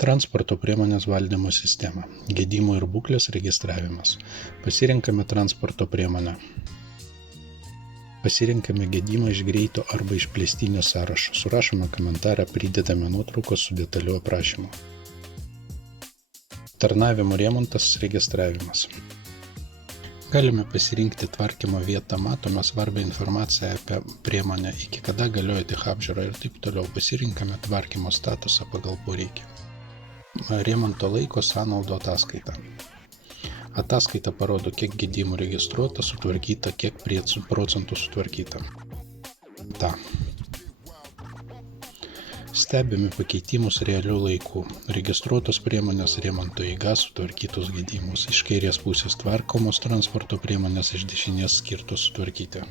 Transporto priemonės valdymo sistema. Gedimų ir būklės registravimas. Pasirinkame transporto priemonę. Pasirinkame gedimą iš greito arba iš plėstinio sąrašo. Surašome komentarą, pridedame nuotraukos su detaliu aprašymu. Tarnavimo remontas registravimas. Galime pasirinkti tvarkymo vietą, matome svarbią informaciją apie priemonę, iki kada galioja tech apžiūra ir taip toliau. Pasirinkame tvarkymo statusą pagal poreikį. Remonto laiko sąnaudų ataskaita. Ataskaita parodo, kiek gedimų registruota, sutvarkyta, kiek procentų sutvarkyta. Stebime pakeitimus realiu laiku. Registruotos priemonės remonto eiga, sutvarkytus gedimus. Iš kairės pusės tvarkomos transporto priemonės, iš dešinės skirtos sutvarkyti.